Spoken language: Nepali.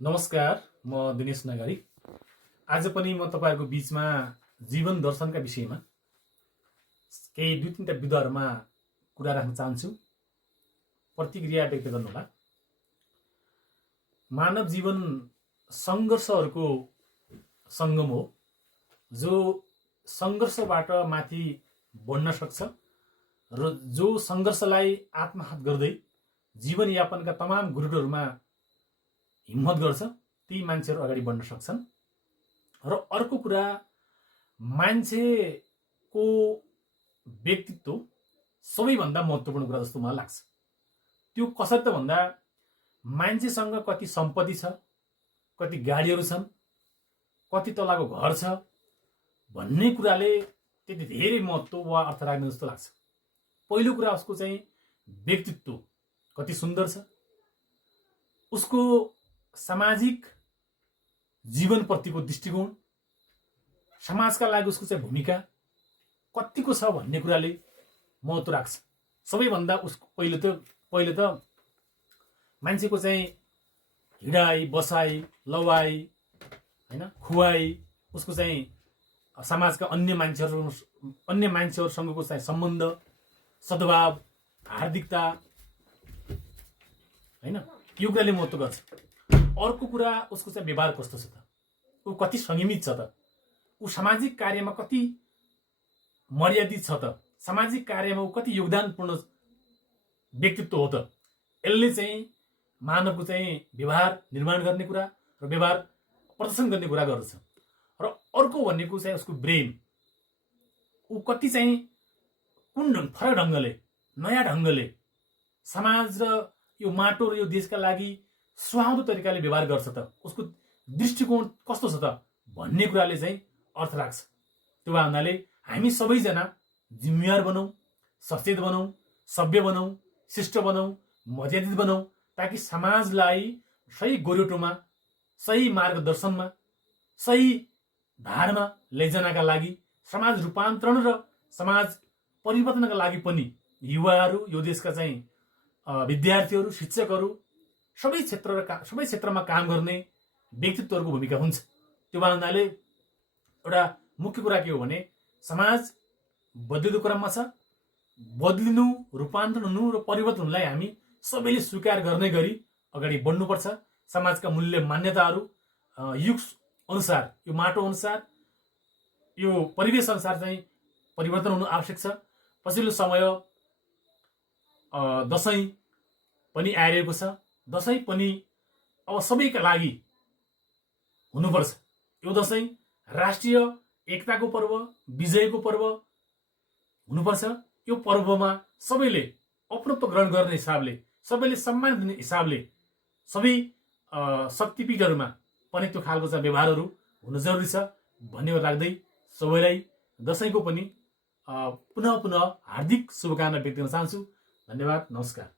नमस्कार, म दिनेश नगरी। आज पनि म तपाईहरुको बीचमा जीवन दर्शनका विषयमा केही दुई तीनटा विधाहरूमा कुरा राख्न चाहन्छु। प्रतिक्रिया व्यक्त गर्नुहोला। मानव जीवन संघर्षहरूको संगम हो, जो संघर्षबाट माथि बढ्न सक्छ र जो संघर्षलाई आत्मसात गर्दै जीवनयापनका तमाम गुरुटहरूमा हिम्मत गर्छ, ती मान्छेहरू अगाडि बढ्न सक्छन्। र अर्को कुरा, मान्छेको व्यक्तित्व सबैभन्दा महत्त्वपूर्ण कुरा जस्तो मलाई लाग्छ। त्यो कसरी त भन्दा, मान्छेसँग कति सम्पत्ति छ, कति गाडीहरू छन्, कति तलाको घर छ भन्ने कुराले त्यति धेरै महत्त्व वा अर्थ राख्ने जस्तो लाग्छ। पहिलो कुरा, उसको चाहिँ व्यक्तित्व कति सुन्दर छ, उसको सामाजिक जीवनप्रतिको दृष्टिकोण, समाजका लागि उसको चाहिँ भूमिका कतिको छ भन्ने कुराले महत्त्व राख्छ। सबैभन्दा उसको पहिले त मान्छेको चाहिँ हिँडाइ बसाइ लवाइ हैन खुवाइ, उसको चाहिँ समाजका अन्य मान्छेहरूसँगको चाहिँ सम्बन्ध, सद्भाव, हार्दिकता हैन, यो कुराले महत्त्व गर्छ। अर्को कुरा, उसको चाहिँ व्यवहार कस्तो छ त, ऊ कति संयमित छ त, ऊ सामाजिक कार्यमा कति मर्यादित छ त, सामाजिक कार्यमा ऊ कति योगदानपूर्ण व्यक्तित्व हो त। यसले चाहिँ मानवको चाहिँ व्यवहार निर्माण गर्ने कुरा र व्यवहार प्रदर्शन गर्ने कुरा गर्दछ। र अर्को भनेको चाहिँ उसको ब्रेन, ऊ कति चाहिँ कुन फरक ढङ्गले, नयाँ ढङ्गले समाज र यो माटो र यो देशका लागि सुहाउँदो तरिकाले व्यवहार गर्छ त, उसको दृष्टिकोण कस्तो छ त भन्ने कुराले चाहिँ अर्थ राख्छ। त्यो हुनाले हामी सबैजना जिम्मेवार बनौँ, सचेत बनौँ, सभ्य बनौँ, शिष्ट बनौँ, मर्यादित बनौँ, ताकि समाजलाई सही गोरेटोमा, सही मार्गदर्शनमा, सही धारमा लैजानका लागि, समाज रूपान्तरण र समाज परिवर्तनका लागि पनि युवाहरू, यो देशका चाहिँ विद्यार्थीहरू, शिक्षकहरू, सबै क्षेत्रमा काम गर्ने व्यक्तित्वहरूको भूमिका हुन्छ। त्यो हुनाले एउटा मुख्य कुरा के हो भने, समाज बदलिँदो क्रममा छ, बदलिनु, रूपान्तरण हुनु र परिवर्तन हुनुलाई हामी सबैले स्वीकार गर्ने गरी अगाडि बढ्नुपर्छ। समाजका मूल्य मान्यताहरू युग अनुसार, यो माटो अनुसार, यो परिवेश अनुसार चाहिँ परिवर्तन हुनु आवश्यक छ। पछिल्लो समय दशैं पनि आइरहेको छ। दशैं पनि अब सबैका लागि हुनुपर्छ। यो दशैं राष्ट्रिय एकताको पर्व, विजयको पर्व हुनुपर्छ। यो पर्वमा सबैले अपनत्व ग्रहण गर्ने हिसाबले, सबैले सम्मान दिने हिसाबले, सबै शक्तिपीठहरूमा पनि त्यो खालको चाहिँ व्यवहारहरू हुन जरुरी छ भन्ने राख्दै सबैलाई दशैंको पनि पुनः हार्दिक शुभकामना व्यक्त गर्न चाहन्छु। धन्यवाद, नमस्कार।